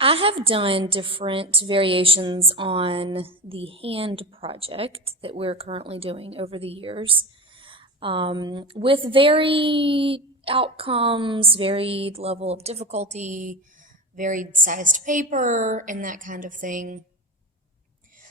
I have done different variations on the hand project that we're currently doing over the years, with varied outcomes, varied level of difficulty, varied sized paper, and that kind of thing.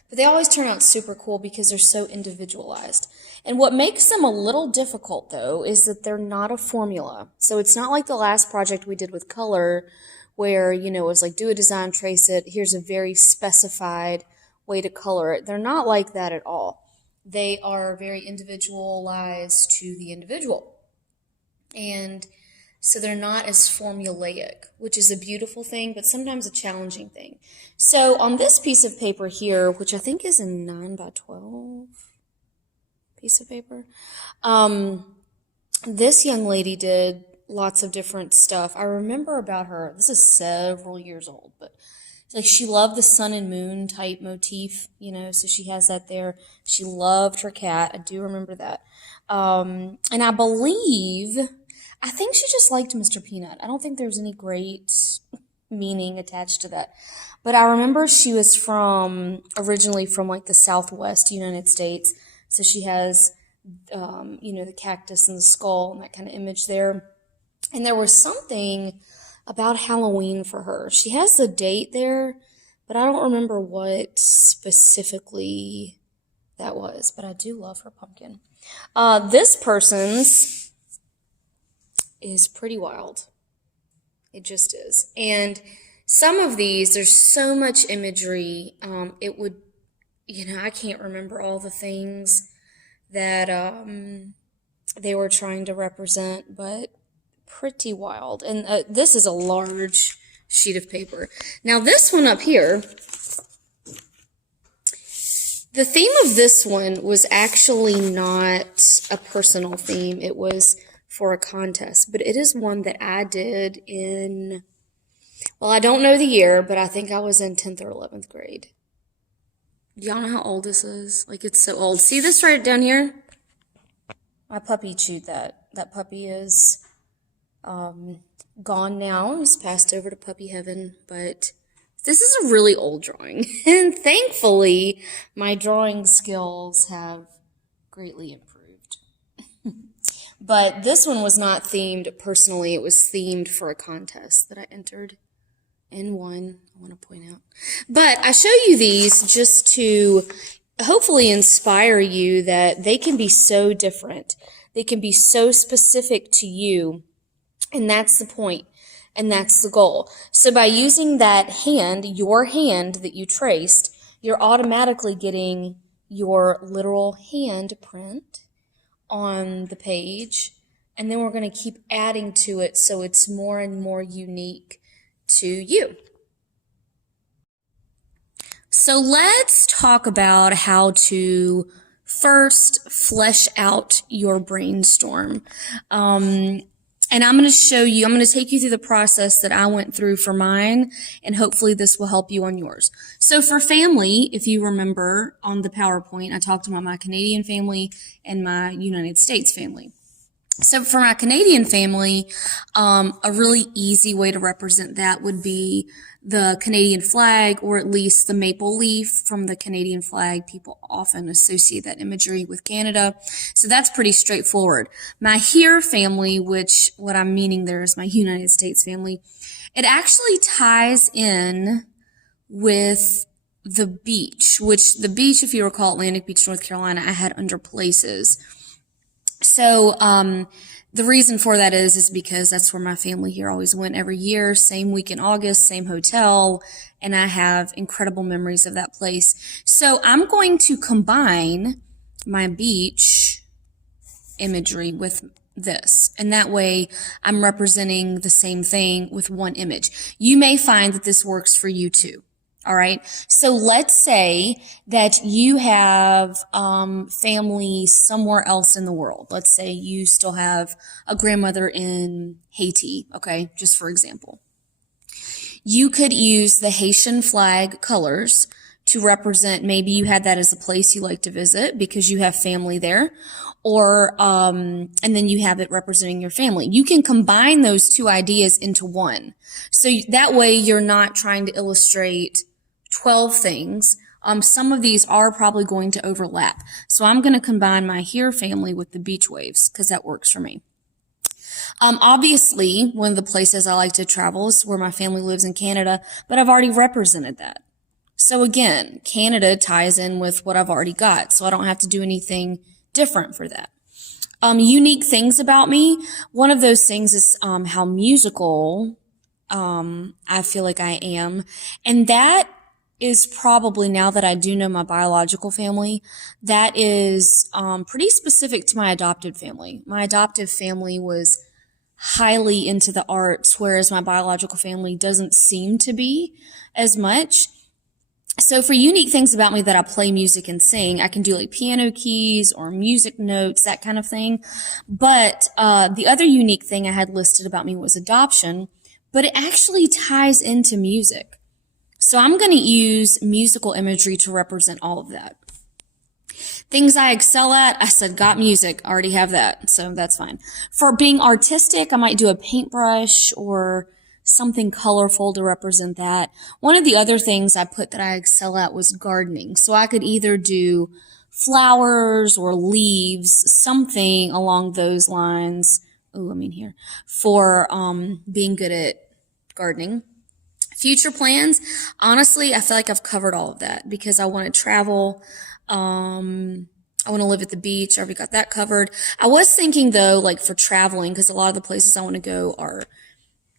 But they always turn out super cool because they're so individualized. And what makes them a little difficult, though, is that they're not a formula. So it's not like the last project we did with color, where, it was like do a design, trace it, here's a very specified way to color it. They're not like that at all. They are very individualized to the individual. And so they're not as formulaic, which is a beautiful thing, but sometimes a challenging thing. So on this piece of paper here, which I think is a 9 by 12 piece of paper, this young lady did lots of different stuff. I remember about her, this is several years old, but like she loved the sun and moon type motif, so she has that there. She loved her cat. I do remember that. And I think she just liked Mr. Peanut. I don't think there's any great meaning attached to that. But I remember she was originally from like the Southwest United States. So she has, the cactus and the skull and that kind of image there. And there was something about Halloween for her. She has the date there, but I don't remember what specifically that was. But I do love her pumpkin. This person's is pretty wild. It just is. And some of these, there's so much imagery. It would, I can't remember all the things that they were trying to represent, but pretty wild. And this is a large sheet of paper. Now this one up here, the theme of this one was actually not a personal theme. It was for a contest, but it is one that I did I don't know the year, but I think I was in 10th or 11th grade. Y'all know how old this is? Like, it's so old. See this right down here? My puppy chewed that. That puppy is gone now. He's passed over to puppy heaven, but this is a really old drawing. And thankfully, my drawing skills have greatly improved. But this one was not themed personally. It was themed for a contest that I entered and won, I want to point out. But I show you these just to hopefully inspire you that they can be so different. They can be so specific to you. And that's the point. And that's the goal. So by using that hand, your hand that you traced, you're automatically getting your literal hand print on the page, and then we're going to keep adding to it so it's more and more unique to you. So let's talk about how to first flesh out your brainstorm. And I'm going to take you through the process that I went through for mine, and hopefully this will help you on yours. So for family, if you remember on the PowerPoint, I talked about my Canadian family and my United States family. So for my Canadian family, a really easy way to represent that would be the Canadian flag, or at least the maple leaf from the Canadian flag. People often associate that imagery with Canada. So that's pretty straightforward. My here family, which what I'm meaning there is my United States family, it actually ties in with the beach, which the beach, if you recall, Atlantic Beach, North Carolina, I had under places. So, the reason for that is because that's where my family here always went every year, same week in August, same hotel, and I have incredible memories of that place. So I'm going to combine my beach imagery with this, and that way I'm representing the same thing with one image. You may find that this works for you too. All right. So let's say that you have family somewhere else in the world. Let's say you still have a grandmother in Haiti. Okay. Just for example, you could use the Haitian flag colors to to represent, maybe you had that as a place you like to visit because you have family there, or, and then you have it representing your family. You can combine those two ideas into one. So that way you're not trying to illustrate 12 things. Some of these are probably going to overlap. So I'm going to combine my here family with the beach waves because that works for me. Obviously, one of the places I like to travel is where my family lives in Canada, but I've already represented that. So again, Canada ties in with what I've already got, so I don't have to do anything different for that. Unique things about me. One of those things is how musical I feel like I am. And that is probably, now that I do know my biological family, that is pretty specific to my adopted family. My adoptive family was highly into the arts, whereas my biological family doesn't seem to be as much. So for unique things about me that I play music and sing, I can do like piano keys or music notes, that kind of thing. But the other unique thing I had listed about me was adoption, but it actually ties into music. So I'm going to use musical imagery to represent all of that. Things I excel at, I said got music, already have that, so that's fine. For being artistic, I might do a paintbrush or something colorful to represent that. One of the other things I put that I excel at was gardening. So I could either do flowers or leaves, something along those lines. Oh, I mean here, for being good at gardening. Future plans, honestly, I feel like I've covered all of that because I want to travel. I want to live at the beach. I already got that covered. I was thinking though, like for traveling, because a lot of the places I want to go are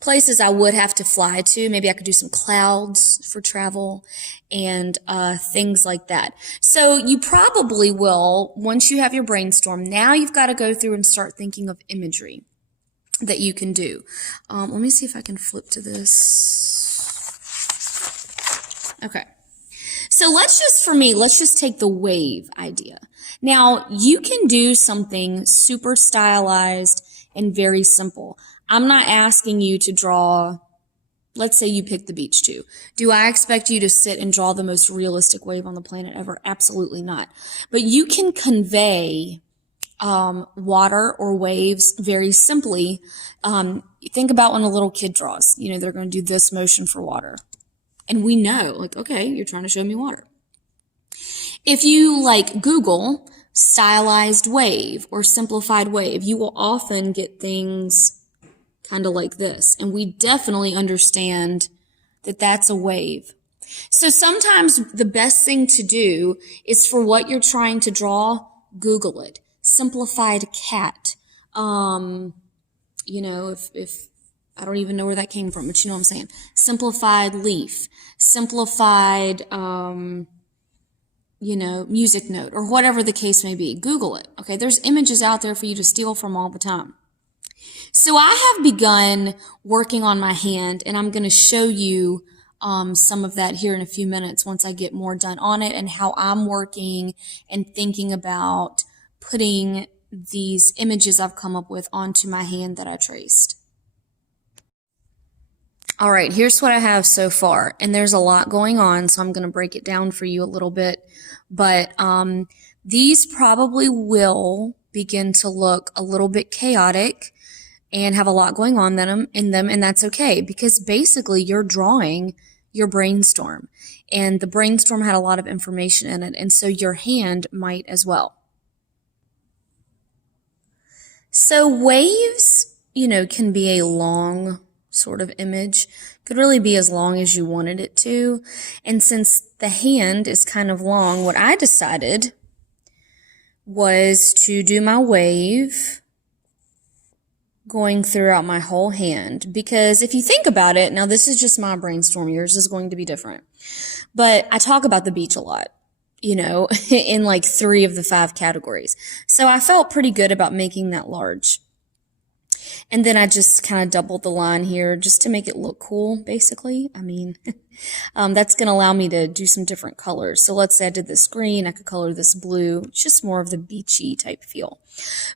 places I would have to fly to. Maybe I could do some clouds for travel and things like that. So you probably will, once you have your brainstorm, now you've got to go through and start thinking of imagery that you can do. Let me see if I can flip to this. Okay. So let's just take the wave idea. Now, you can do something super stylized and very simple. I'm not asking you to draw, let's say you pick the beach too. Do I expect you to sit and draw the most realistic wave on the planet ever? Absolutely not. But you can convey water or waves very simply. Think about when a little kid draws. You know, they're going to do this motion for water. And we know, like, okay, you're trying to show me water. If you like Google stylized wave or simplified wave, you will often get things kind of like this. And we definitely understand that that's a wave. So sometimes the best thing to do is for what you're trying to draw, Google it. Simplified cat. You know, if I don't even know where that came from, but you know what I'm saying. Simplified leaf, simplified, you know, music note, or whatever the case may be. Google it. Okay. There's images out there for you to steal from all the time. So I have begun working on my hand, and I'm going to show you some of that here in a few minutes once I get more done on it and how I'm working and thinking about putting these images I've come up with onto my hand that I traced. All right, here's what I have so far, and there's a lot going on, so I'm going to break it down for you a little bit, but these probably will begin to look a little bit chaotic and have a lot going on in them, and that's okay, because basically you're drawing your brainstorm, and the brainstorm had a lot of information in it, and so your hand might as well. So waves, you know, can be a long sort of image, could really be as long as you wanted it to. And since the hand is kind of long, what I decided was to do my wave going throughout my whole hand. Because if you think about it, now this is just my brainstorm, yours is going to be different. But I talk about the beach a lot, you know, in like 3 of the 5 categories. So I felt pretty good about making that large. And then I just kind of doubled the line here just to make it look cool, basically. I mean, that's going to allow me to do some different colors. So let's say I did this green, I could color this blue. It's just more of the beachy type feel.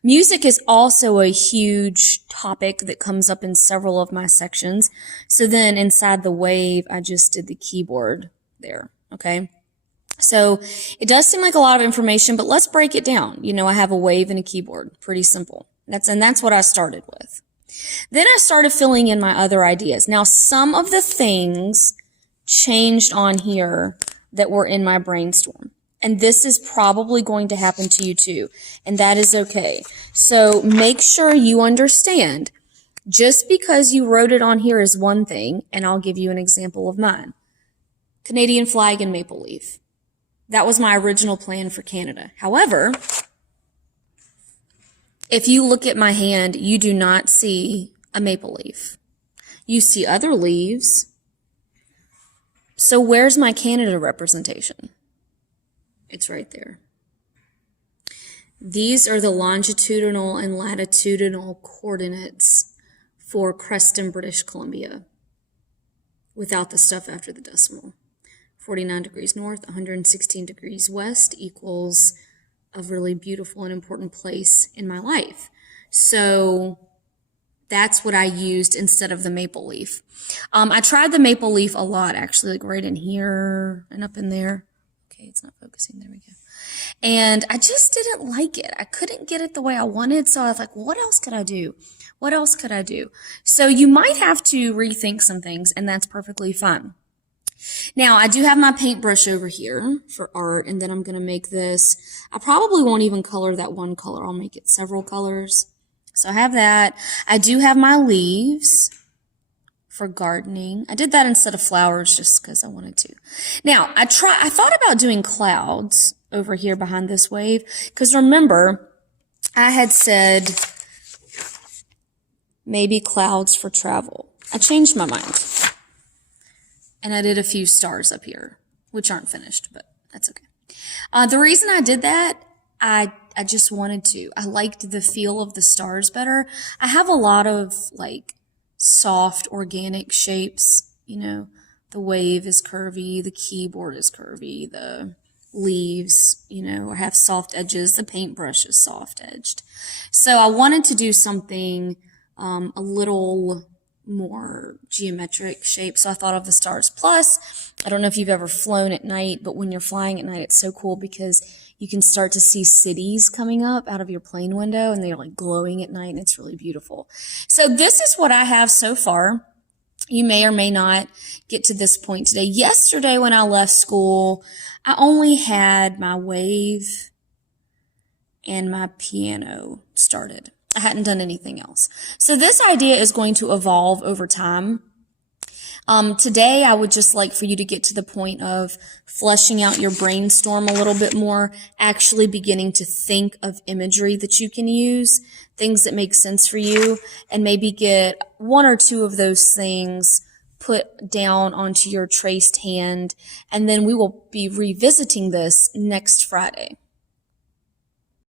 Music is also a huge topic that comes up in several of my sections. So then inside the wave, I just did the keyboard there, okay? So it does seem like a lot of information, but let's break it down. You know, I have a wave and a keyboard. Pretty simple. That's what I started with. Then I started filling in my other ideas. Now, some of the things changed on here that were in my brainstorm. And this is probably going to happen to you too. And that is okay. So make sure you understand, just because you wrote it on here is one thing, and I'll give you an example of mine. Canadian flag and maple leaf. That was my original plan for Canada. However, if you look at my hand, you do not see a maple leaf. You see other leaves. So where's my Canada representation? It's right there. These are the longitudinal and latitudinal coordinates for Creston, British Columbia, without the stuff after the decimal. 49 degrees north, 116 degrees west equals a really beautiful and important place in my life. So that's what I used instead of the maple leaf. I tried the maple leaf a lot, actually, like right in here and up in there. Okay, it's not focusing. There we go. And I just didn't like it. I couldn't get it the way I wanted. So I was like, what else could I do? What else could I do? So you might have to rethink some things, and that's perfectly fine. Now, I do have my paintbrush over here for art, and then I'm going to make this. I probably won't even color that one color. I'll make it several colors. So I have that. I do have my leaves for gardening. I did that instead of flowers just because I wanted to. Now, I thought about doing clouds over here behind this wave, because remember, I had said maybe clouds for travel. I changed my mind. And I did a few stars up here, which aren't finished, but that's okay. The reason I did that, I just wanted to. I liked the feel of the stars better. I have a lot of like soft organic shapes, you know, the wave is curvy, the keyboard is curvy, the leaves, you know, have soft edges, the paintbrush is soft edged. So I wanted to do something a little more geometric shape. So I thought of the stars. Plus, I don't know if you've ever flown at night, but when you're flying at night, it's so cool because you can start to see cities coming up out of your plane window, and they're like glowing at night, and it's really beautiful. So this is what I have so far. You may or may not get to this point today. Yesterday when I left school, I only had my wave and my piano started. I hadn't done anything else. So this idea is going to evolve over time. Today, I would just like for you to get to the point of fleshing out your brainstorm a little bit more, actually beginning to think of imagery that you can use, things that make sense for you, and maybe get one or two of those things put down onto your traced hand. And then we will be revisiting this next Friday.